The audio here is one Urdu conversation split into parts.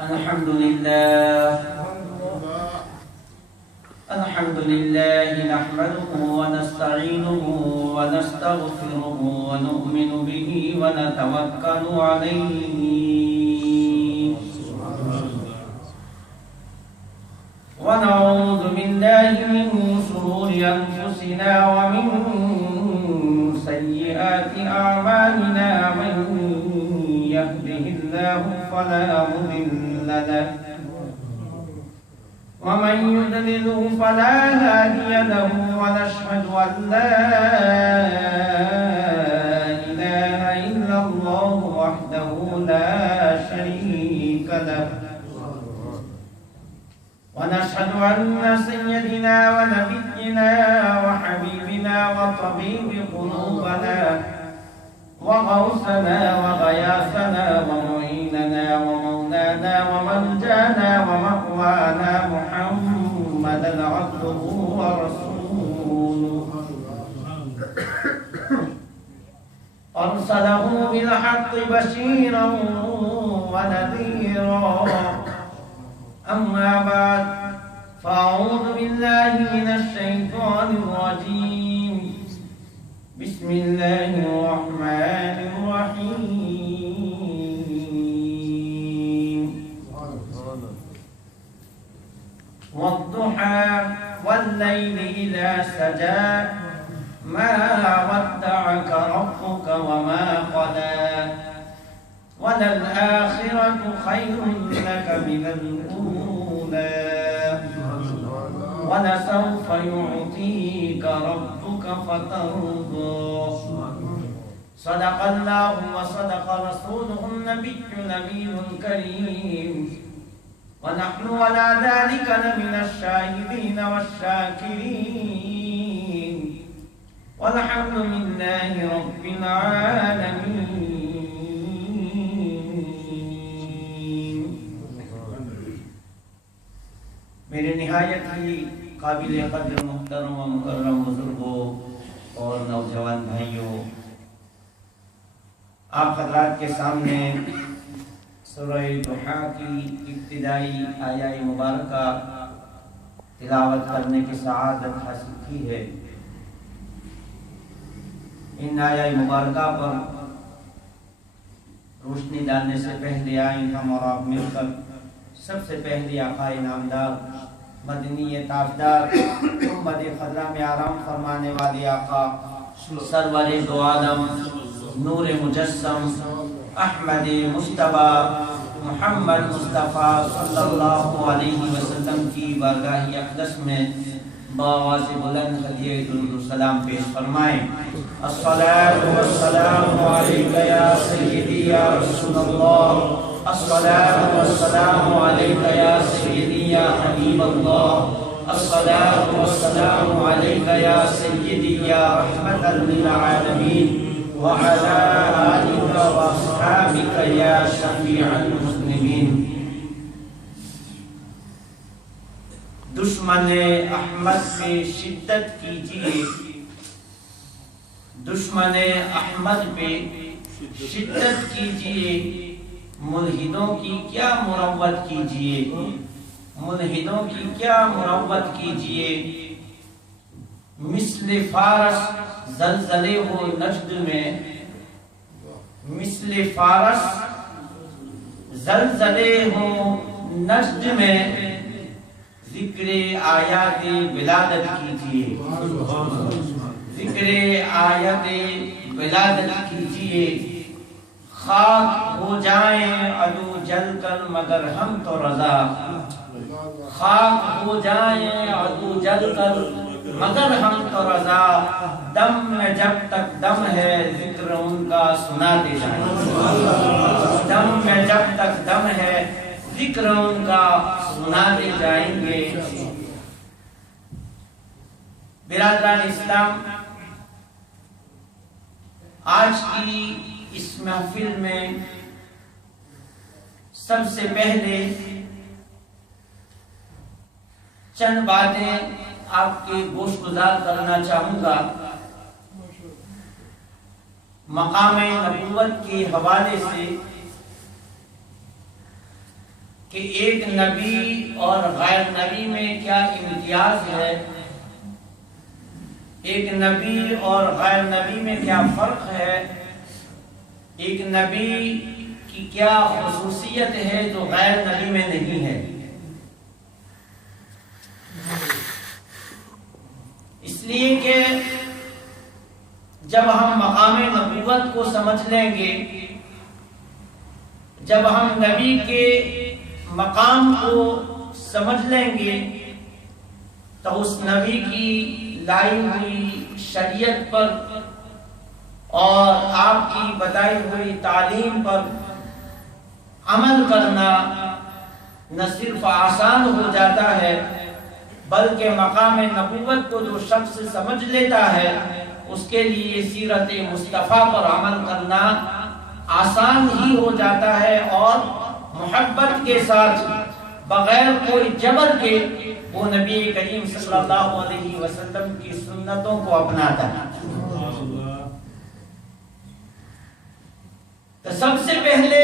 الحمد لله نحمده ونستعينه ونستغفره ونؤمن به ونتوكل عليه ونعوذ بالله من شرور أنفسنا ومن سيئات أعمالنا من يهده الله فلا مضل له ومن يضلله فلا هادي له ونشهد أن لا إله إلا الله وحده لا شريك له ونشهد أن سيدنا ونبينا وحبيبنا وطبيب قلوبنا وغوثنا وغياثنا ومعيننا ومولانا وملجانا ومأوانا محمدا عبده ورسوله أرسله بالحق بشيرا ونذيرا أما بعد فأعوذ بالله من الشيطان الرجيم بسم الله الرحمن الرحيم والضحى والليل إذا سجى ما ودعك ربك وما قلى وللآخرة خير لك من الأولى ولسوف يعطيك ربك فترضى صدق الله وصدق رسوله النبي الأمين الكريم ونحن على ذلك لمن الشاهدين والشاكرين والحمد لله رب العالمين. میرے نہایت ہی قابل قدر محترم و مکرم بزرگوں اور نوجوان بھائیوں، آپ حضرات کے سامنے سورہ ضحیٰ کی ابتدائی آیہ مبارکہ تلاوت کرنے کی سعادت حاصل کی ہے۔ ان آیہ مبارکہ پر روشنی ڈالنے سے پہلے آئیں ہم اور آپ مل کر سب سے پہلے آقا انعامدار مدنی تاجدار امت خضرا میں آرام فرمانے والے آقا سرور دو عالم نور مجسم احمد مصطفیٰ محمد مصطفیٰ صلی اللہ علیہ وسلم کی بارگاہ اقدس میں بآواز بلند ہدیہ درود و سلام پیش فرمائیں۔ الصلاۃ والسلام علیک یا سیدی یا رسول اللہ، الصلاۃ والسلام علیک یا سیدی یا حبیب اللہ، الصلاۃ والسلام علیک یا سیدی یا رحمۃ للعالمین وعلی آلک واصحابک یا شفیع المذنبین۔ دشمن احمد پہ شدت کیجیے، دشمن احمد پہ شدت کیجیے، ملحدوں کی کیا مروت کیجیے، ملحدوں کی کیا مروت کیجیے۔ مثل فارس زلزلے ہو نجد میں، مثل فارس زلزلے ہو نجد میں، ذکر آیات ولادت کیجیے، ذکر آیات ولادت کیجیے۔ خاک ہو جائیں عدو جل کر مگر ہم تو رضا، خاک ہو جائیں عدو جل کر مگر ہم تو رضا، دم میں جب تک دم ہے ذکر ان کا سناتے جائیں، دم میں جب تک دم ہے ذکر ان کا سناتے جائیں گے۔ برادران اسلام، آج کی اس محفل میں سب سے پہلے چند باتیں آپ کے گوش گزار کرنا چاہوں گا۔ مقام نبوت کے حوالے سے کہ ایک نبی اور غیر نبی میں کیا امتیاز ہے، ایک نبی اور غیر نبی میں کیا فرق ہے، ایک نبی کی کیا خصوصیت ہے جو غیر نبی میں نہیں ہے۔ اس لیے کہ جب ہم مقام نبوت کو سمجھ لیں گے، جب ہم نبی کے مقام کو سمجھ لیں گے، تو اس نبی کی لائی ہوئی شریعت پر اور آپ کی بتائی ہوئی تعلیم پر عمل کرنا نہ صرف آسان ہو جاتا ہے، بلکہ مقام نبوت کو جو شخص سمجھ لیتا ہے اس کے لیے سیرت مصطفیٰ پر عمل کرنا آسان ہی ہو جاتا ہے، اور محبت کے ساتھ بغیر کوئی جبر کے وہ نبی کریم صلی اللہ علیہ وسلم کی سنتوں کو اپناتا ہے۔ تو سب سے پہلے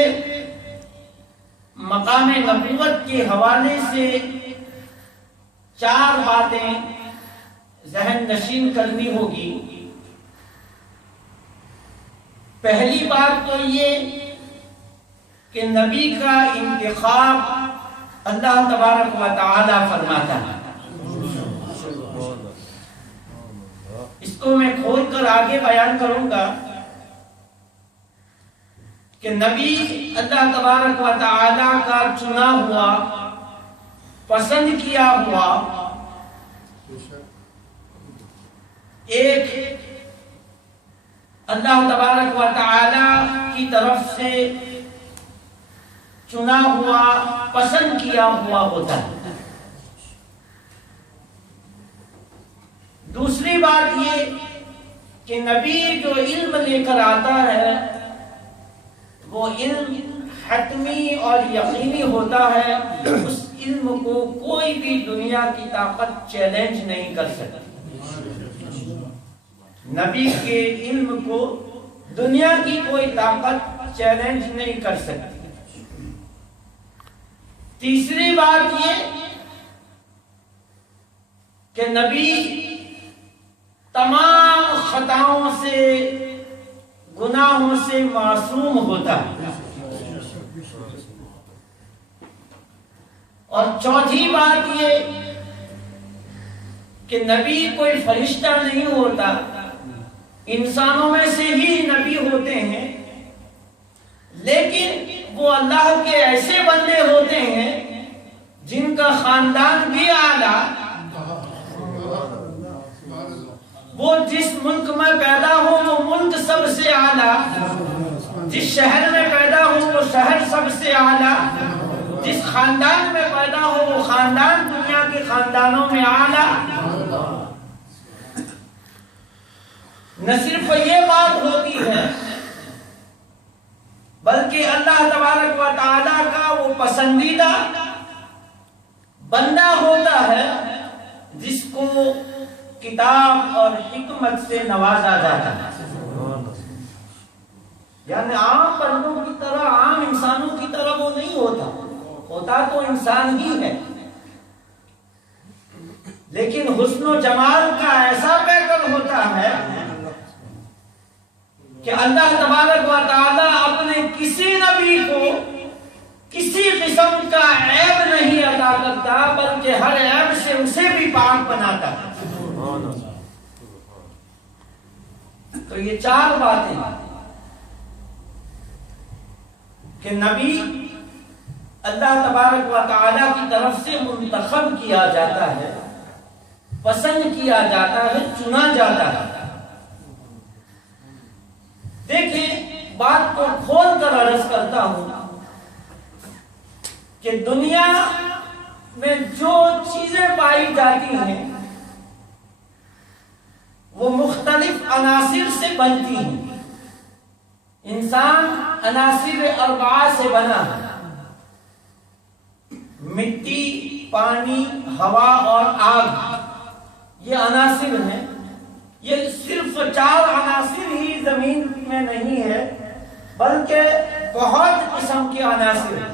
مقام نبوت کے حوالے سے 4 باتیں ذہن نشین کرنی ہوگی۔ پہلی بات تو یہ کہ نبی کا انتخاب اللہ تبارک و تعالی فرماتا ہے۔ اس کو میں کھول کر آگے بیان کروں گا کہ نبی اللہ تبارک و تعالی کا چنا ہوا، پسند کیا ہوا ایک اللہ تبارک و تعالی کی طرف سے چنا ہوا، پسند کیا ہوا ہوتا ہے۔ دوسری بات یہ کہ نبی جو علم لے کر آتا ہے وہ علم حتمی اور یقینی ہوتا ہے، اس علم کو کوئی بھی دنیا کی طاقت چیلنج نہیں کر سکتی۔ نبی کے علم کو دنیا کی کوئی طاقت چیلنج نہیں کر سکتی۔ تیسری بات یہ کہ نبی تمام خطاؤں سے، گناہوں سے معصوم ہوتا ہے۔ اور چوتھی بات یہ کہ نبی کوئی فرشتہ نہیں ہوتا، انسانوں میں سے ہی نبی ہوتے ہیں، لیکن وہ اللہ کے ایسے بندے ہوتے ہیں جن کا خاندان بھی اعلیٰ، وہ جس ملک میں پیدا ہو وہ ملک سب سے اعلیٰ، جس شہر میں پیدا ہو وہ شہر سب سے اعلیٰ، جس خاندان میں پیدا ہو وہ خاندان دنیا کے خاندانوں میں اعلیٰ۔ نہ صرف یہ بات ہوتی ہے بلکہ اللہ تبارک و تعالی کا وہ پسندیدہ بندہ ہوتا ہے جس کو کتاب اور حکمت سے نوازا جاتا ہے۔ یعنی عام بندوں کی طرح، عام انسانوں کی طرح وہ نہیں ہوتا تو انسان ہی ہے، لیکن حسن و جمال کا ایسا پیکر ہوتا ہے کہ اللہ تبارک و تعالی اپنے کسی نبی کو کسی قسم کا عیب نہیں عطا کرتا، بلکہ ہر عیب سے اسے بھی پاک بناتا ہے۔ تو یہ 4 باتیں کہ نبی اللہ تبارک و تعالی کی طرف سے منتخب کیا جاتا ہے، پسند کیا جاتا ہے، چنا جاتا ہے۔ دیکھیں، بات کو کھول کر عرض کرتا ہوں کہ دنیا میں جو چیزیں پائی جاتی ہیں وہ مختلف عناصر سے بنتی ہیں۔ انسان عناصر 4 سے بنا ہے: مٹی، پانی، ہوا اور آگ۔ یہ عناصر ہیں۔ یہ صرف 4 عناصر ہی زمین میں نہیں ہے، بلکہ بہت قسم کے عناصر ہیں۔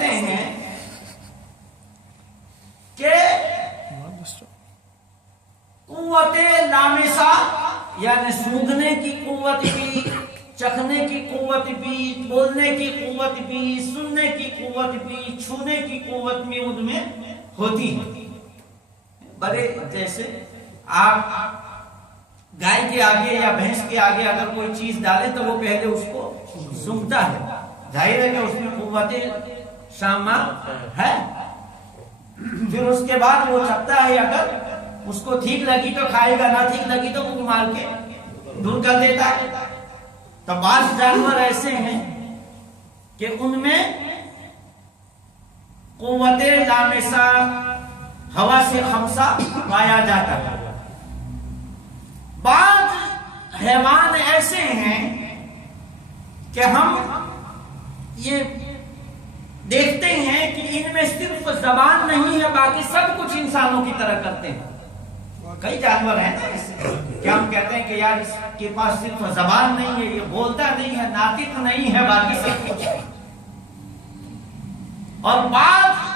ہوتے ہیں کہ قوت لامسہ یعنی سونگھنے کی قوت بھی، چکھنے کی قوت بھی، بولنے کی قوت بھی، سننے کی قوت بھی، چھونے کی قوت بھی ان میں ہوتی ہے۔ بڑے جیسے آپ گائے کے آگے یا بھینس کے آگے اگر کوئی چیز ڈالے تو وہ پہلے اس کو سونگھتا ہے، ظاہر ہے کہ اس میں قوت شامہ ہے، پھر اس کے بعد وہ چکھتا ہے، اگر اس کو ٹھیک لگی تو کھائے گا، نہ ٹھیک لگی تو منہ مار کے دور کر دیتا ہے۔ تو بعض جانور ایسے ہیں کہ ان میں قوت لامسہ ہوا سے خمسہ پایا جاتا ہے۔ بعض حیوان ایسے ہیں کہ ہم یہ دیکھتے ہیں کہ ان میں صرف زبان نہیں ہے، باقی سب کچھ انسانوں کی طرح کرتے ہیں۔ کئی جانور ہیں نا ایسے کہ ہم کہتے ہیں کہ یار اس کے پاس صرف زبان نہیں ہے، یہ بولتا نہیں ہے، ناطق نہیں ہے، باقی سب کچھ ہے۔ اور بعض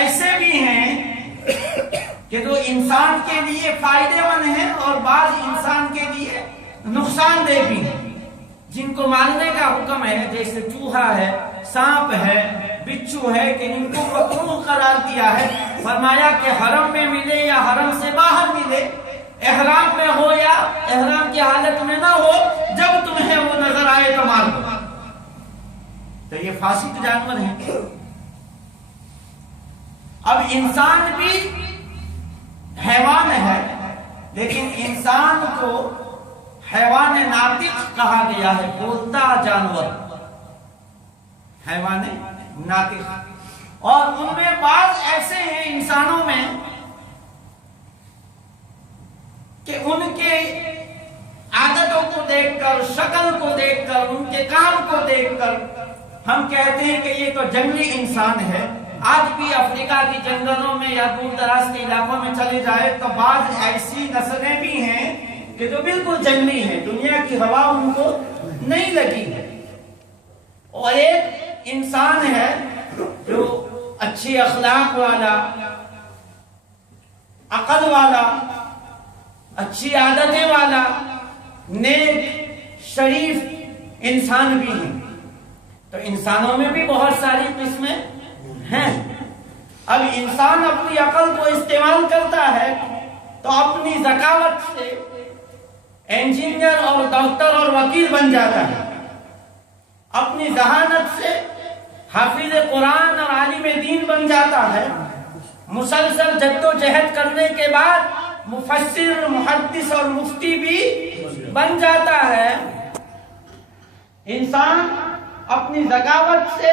ایسے بھی ہیں کہ جو انسان کے لیے فائدے مند ہیں اور بعض انسان کے لیے نقصان دہ بھی ہیں، جن کو مارنے کا حکم ہے، جیسے چوہا ہے، سانپ ہے، بچھو ہے، کہ ان کو مکروہ قرار دیا ہے۔ فرمایا کہ حرم میں ملے یا حرم سے باہر ملے، احرام میں ہو یا احرام کی حالت میں نہ ہو، جب تمہیں وہ نظر آئے تو مار دو۔ تو یہ فاسق جانور ہیں۔ اب انسان بھی حیوان ہے، لیکن انسان کو حیوان ناطق کہا گیا ہے، بولتا جانور، حیوان ناطق۔ اور ان میں بعض ایسے ہیں انسانوں میں کہ ان کے عادتوں کو دیکھ کر، شکل کو دیکھ کر، ان کے کام کو دیکھ کر ہم کہتے ہیں کہ یہ تو جنگلی انسان ہے۔ آج بھی افریقہ کی جنگلوں میں یا دور دراز کے علاقوں میں چلے جائے تو بعض ایسی نسلیں بھی ہیں کہ جو بالکل جنگلی ہیں، دنیا کی ہوا ان کو نہیں لگی ہے۔ اور ایک انسان ہے جو اچھی اخلاق والا، عقل والا، اچھی عادتیں والا، نیک شریف انسان بھی ہیں۔ تو انسانوں میں بھی بہت ساری قسمیں ہیں۔ اب انسان اپنی عقل کو استعمال کرتا ہے تو اپنی ذکاوت سے انجینئر اور ڈاکٹر اور وکیل بن جاتا ہے، اپنی ذہانت سے حافظ قرآن اور عالم دین بن جاتا ہے، مسلسل جد و جہد کرنے کے بعد مفسر، محدث اور مفتی بھی بن جاتا ہے۔ انسان اپنی ذکاوت سے،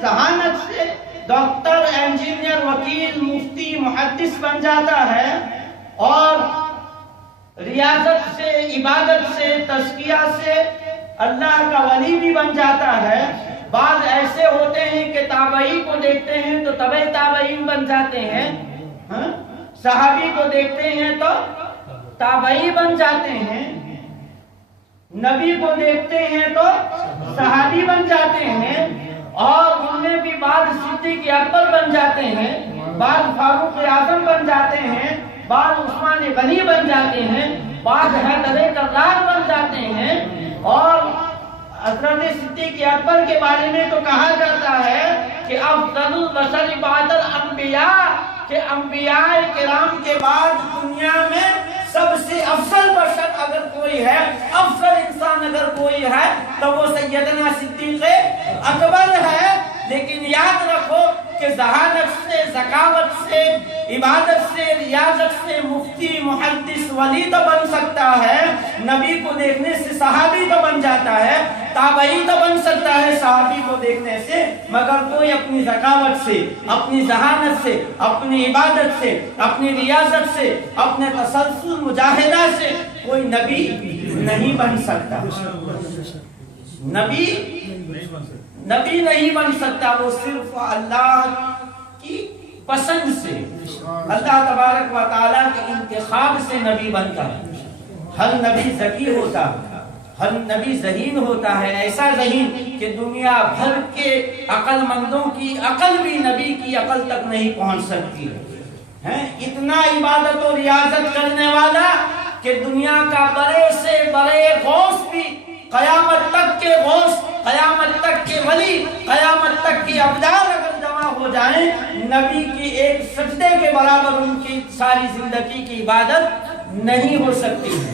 ذہانت سے ڈاکٹر، انجینئر، وکیل، مفتی، محدث بن جاتا ہے، اور ریاضت سے، عبادت سے، تزکیہ سے اللہ کا ولی بھی بن جاتا ہے۔ بعض ایسے ہوتے ہیں کہ تابعی کو دیکھتے ہیں تو تبع تابعین بن جاتے ہیں، صحابی کو دیکھتے ہیں تو تابعی بن جاتے ہیں، نبی کو دیکھتے ہیں تو صحابی بن جاتے ہیں، اور ان میں بھی بعض صدیق اکبر بن جاتے ہیں، بعض فاروق اعظم بن جاتے ہیں، بعض عثمان غنی بن جاتے ہیں، بعض حیدر کرار بن جاتے ہیں۔ اور حضرت صدیق اکبر کے بارے میں تو کہا جاتا ہے کہ افضل البشر بعد الانبیاء، کہ انبیاء کرام کے بعد دنیا میں سب سے افضل بشر اگر کوئی ہے، افضل انسان اگر کوئی ہے تو وہ سیدنا صدیق اکبر ہے۔ لیکن یاد رکھو کہ ذہانت سے، ذکاوت سے، عبادت سے، ریاضت سے مفتی، محدث، ولی تو بن سکتا ہے، نبی کو دیکھنے سے صحابی تو بن جاتا ہے، تابعی تو بن سکتا ہے صحابی کو دیکھنے سے، مگر کوئی اپنی ذکاوت سے، اپنی ذہانت سے، اپنی عبادت سے، اپنی ریاضت سے، اپنے تسلسل مجاہدہ سے کوئی نبی نہیں بن سکتا۔ نبی نہیں بن سکتا، وہ صرف اللہ کی پسند سے، اللہ تبارک و تعالیٰ کے انتخاب سے نبی بنتا ہے۔ ہر نبی ذکی ہوتا ہے، ہر نبی ذہین ہوتا ہے، ایسا ذہین کہ دنیا بھر کے عقل مندوں کی عقل بھی نبی کی عقل تک نہیں پہنچ سکتی ہے۔ اتنا عبادت و ریاضت کرنے والا کہ دنیا کا بڑے سے بڑے غوث بھی، قیامت تک کے غوث، قیامت تک کے ولی، قیامت تک کی ابدال اگر جمع ہو جائیں، نبی کی ایک سجدے کے برابر ان کی ساری زندگی کی عبادت نہیں ہو سکتی ہے۔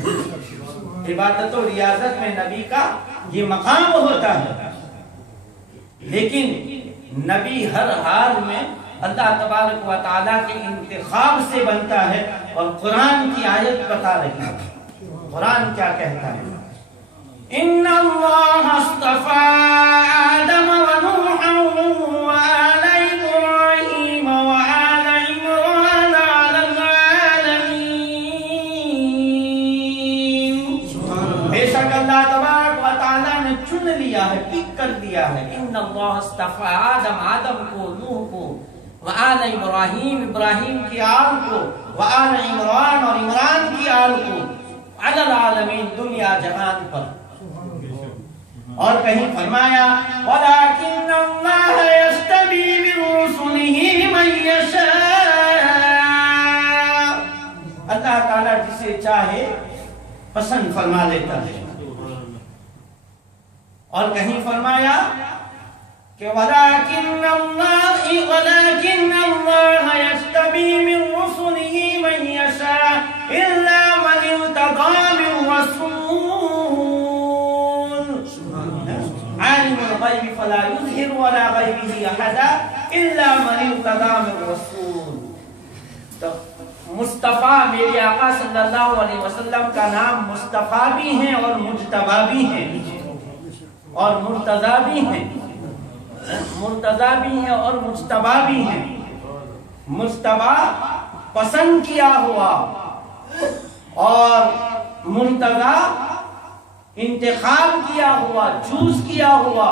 عبادت و ریاضت میں نبی کا یہ مقام ہوتا ہے، لیکن نبی ہر حال میں اللہ تبارک و تعالیٰ کے انتخاب سے بنتا ہے، اور قرآن کی آیت بتا رہی ہے۔ قرآن کیا کہتا ہے؟ ان اللہ اصطفى آدم ونوحا وآل ابراہیم وآل عمران علی العالمین۔ بے شک اللہ تبارک و تعالیٰ نے چن لیا ہے، پک کر دیا ہے۔ ان اللہ اصطفى آدم کو، نوح کو، وآل ابراہیم، ابراہیم کی آل کو، وآل عمران، اور عمران کی آل کو، علی العالمین، دنیا جہان پر۔ اور کہیں فرمایا وَلَكِنَّ اللَّهَ يَجْتَبِي مِن رُّسُلِهِ مَن يَشَاءُ، اللہ تعالیٰ جسے چاہے پسند فرما لیتا ہے۔ اور کہیں فرمایا کہ وَلَكِنَّ اللَّهَ يَجْتَبِي مِن رُّسُلِهِ مَن يَشَاءُ إِلَّا مَنِ ارْتَضَىٰ مِن رَّسُولٍ عالم الغیب فلا یظہر علی غیبہ احدا الا من ارتضی من رسول۔ تو مصطفیٰ، میرے آقا صلی اللہ علیہ وسلم کا نام مصطفیٰ بھی ہیں اور مجتبی بھی ہیں اور مرتضی بھی ہیں، مرتضی بھی ہیں اور مجتبی بھی ہیں۔ مجتبی پسند کیا ہوا اور مرتضی انتخاب کیا ہوا، چوز کیا ہوا،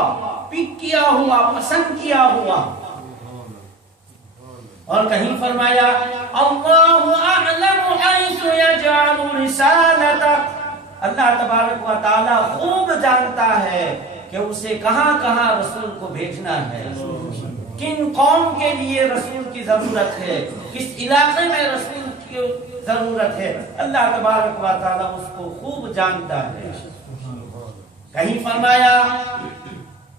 پک کیا ہوا، پسند کیا ہوا۔ اور کہیں فرمایا اللہ اعلم حیث یجعل رسالتہ، اللہ تبارک و تعالیٰ خوب جانتا ہے کہ اسے کہاں کہاں رسول کو بھیجنا ہے، کن قوم کے لیے رسول کی ضرورت ہے، کس علاقے میں رسول کی ضرورت ہے، اللہ تبارک و تعالیٰ اس کو خوب جانتا ہے۔ کہیں فرمایا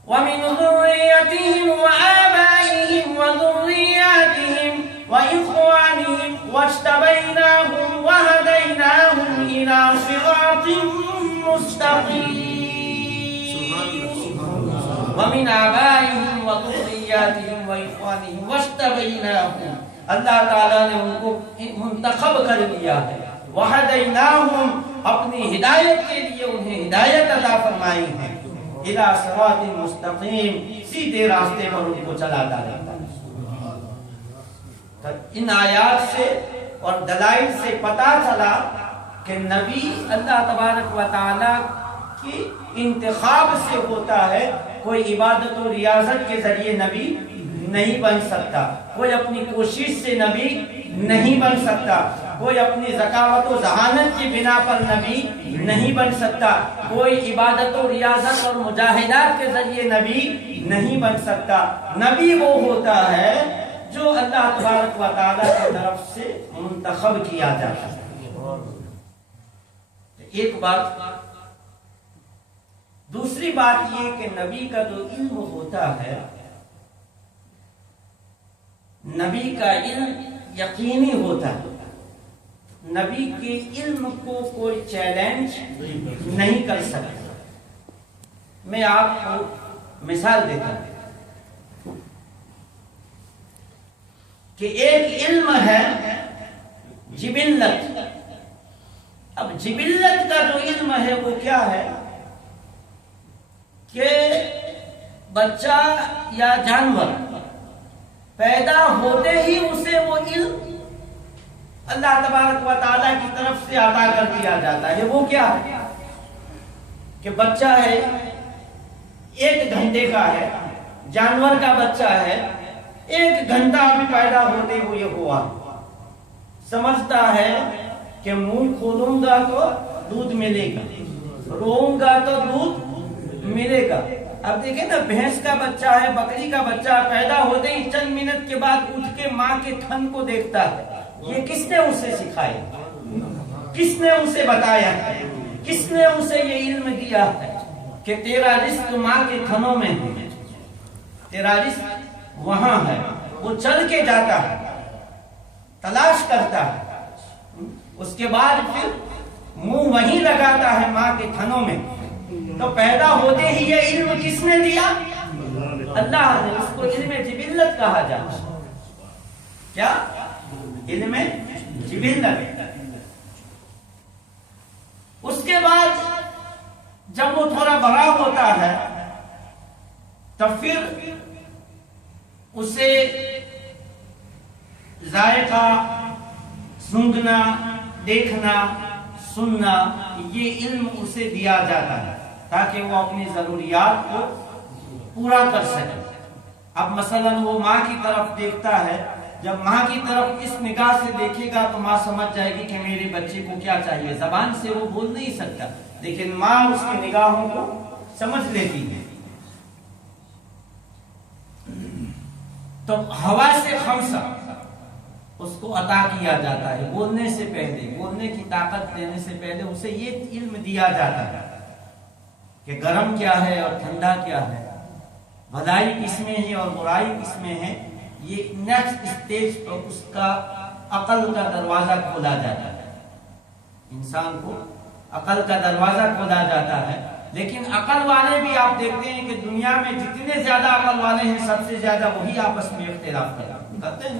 وَمِنْ ذُرِّيَّتِهِمْ وَآبَائِهِمْ وَذُرِّيَّاتِهِمْ وَإِخْوَانِهِمْ وَاجْتَبَيْنَاهُمْ وَهَدَيْنَاهُمْ إِلَى صِرَاطٍ مُسْتَقِيمٍ وَمِنْ آبَائِهِمْ وَذُرِّيَّاتِهِمْ وَإِخْوَانِهِمْ وَاجْتَبَيْنَاهُمْ، اللہ تعالیٰ نے ان کو منتخب کر لیا ہے، وَهَدَيْنَاهُمْ، اپنی ہدایت کے لیے انہیں ہدایت عطا فرمائی ہے، اِلَى صِرَاطٍ مُسْتَقِيمٍ، سیدھے راستے پر ان کو چلاتا رہتا ہے۔ ان آیات سے اور دلائل سے پتہ چلا کہ نبی اللہ تبارک و تعالیٰ کی انتخاب سے ہوتا ہے، کوئی عبادت و ریاضت کے ذریعے نبی نہیں بن سکتا، کوئی اپنی کوشش سے نبی نہیں بن سکتا، کوئی اپنی ذکاوت و ذہانت کی بنا پر نبی نہیں بن سکتا، کوئی عبادت و ریاضت اور مجاہدات کے ذریعے نبی نہیں بن سکتا۔ نبی وہ ہوتا ہے جو اللہ تبارک و تعالیٰ کی طرف سے منتخب کیا جاتا ہے۔ ایک بات۔ دوسری بات یہ کہ نبی کا جو علم ہوتا ہے، نبی کا علم یقینی ہوتا ہے، نبی کے علم کو کوئی چیلنج نہیں کر سکتا۔ میں آپ کو مثال دیتا ہوں کہ ایک علم ہے جبلت۔ اب جبلت کا جو علم ہے وہ کیا ہے کہ بچہ یا جانور پیدا ہوتے ہی اسے وہ علم اللہ تبارک و تعالیٰ کی طرف سے عطا کر دیا جاتا ہے۔ وہ کیا ہے کہ بچہ ہے، 1 گھنٹے کا ہے، جانور کا بچہ ہے، 1 گھنٹہ ابھی پیدا ہوتے ہوئے ہوا، سمجھتا ہے کہ منہ کھولوں گا تو دودھ ملے گا، روؤں گا تو دودھ ملے گا۔ اب دیکھیں نا، بھینس کا بچہ ہے، بکری کا بچہ پیدا ہوتے ہی چند منٹ کے بعد اٹھ کے ماں کے تھن کو دیکھتا ہے۔ یہ کس نے اسے سکھایا؟ کس نے اسے بتایا ہے؟ کس نے اسے یہ علم دیا ہے کہ تیرا رزق ماں کے تھنوں میں ہے، تیرا رزق وہاں ہے؟ وہ چل کے جاتا ہے، تلاش کرتا ہے، اس کے بعد پھر منہ وہیں لگاتا ہے ماں کے تھنوں میں۔ تو پیدا ہوتے ہی یہ علم کس نے دیا؟ اللہ نے۔ اس کو علم جبلت کہا جاتا ہے۔ کیا؟ علم جبلت۔ اس کے بعد جب وہ تھوڑا بڑا ہوتا ہے تو پھر اسے ذائقہ، سونگھنا، دیکھنا، سننا، یہ علم اسے دیا جاتا ہے تاکہ وہ اپنی ضروریات کو پورا کر سکے۔ اب مثلا وہ ماں کی طرف دیکھتا ہے، جب ماں کی طرف اس نگاہ سے دیکھے گا تو ماں سمجھ جائے گی کہ میرے بچے کو کیا چاہیے۔ زبان سے وہ بول نہیں سکتا، لیکن ماں اس کی نگاہوں کو سمجھ لیتی ہے۔ تو ہوا سے خمسہ اس کو عطا کیا جاتا ہے، بولنے سے پہلے، بولنے کی طاقت دینے سے پہلے اسے یہ علم دیا جاتا ہے کہ گرم کیا ہے اور ٹھنڈا کیا ہے، بھلائی کس میں ہے اور برائی کس میں ہے۔ یہ نیکسٹ اسٹیج پر اس کا عقل کا دروازہ کھولا جاتا ہے، انسان کو عقل کا دروازہ کھولا جاتا ہے۔ لیکن عقل والے بھی آپ دیکھتے ہیں کہ دنیا میں جتنے زیادہ عقل والے ہیں سب سے زیادہ وہی آپس میں اختلاف کرتے ہیں۔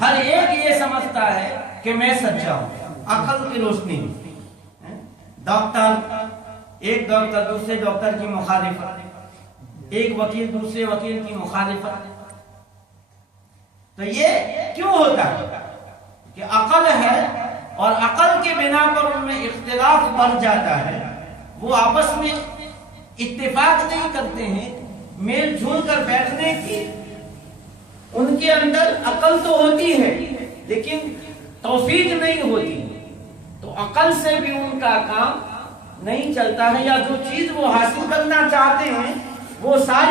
ہر ایک یہ سمجھتا ہے کہ میں سچا ہوں، عقل کی روشنی میں۔ ڈاکٹر، ایک ڈاکٹر دوسرے ڈاکٹر کی مخالفت، ایک وکیل دوسرے وکیل کی مخالفت۔ تو یہ کیوں ہوتا ہے؟ کہ عقل ہے اور عقل کے بنا پر ان میں اختلاف بڑھ جاتا ہے۔ وہ آپس میں اتفاق نہیں کرتے ہیں، میل جھول کر بیٹھنے کی ان کے اندر عقل تو ہوتی ہے لیکن توفیق نہیں ہوتی، تو عقل سے بھی ان کا کام نہیں چلتا ہے، یا جو چیز وہ حاصل کرنا چاہتے ہیں وہ ساری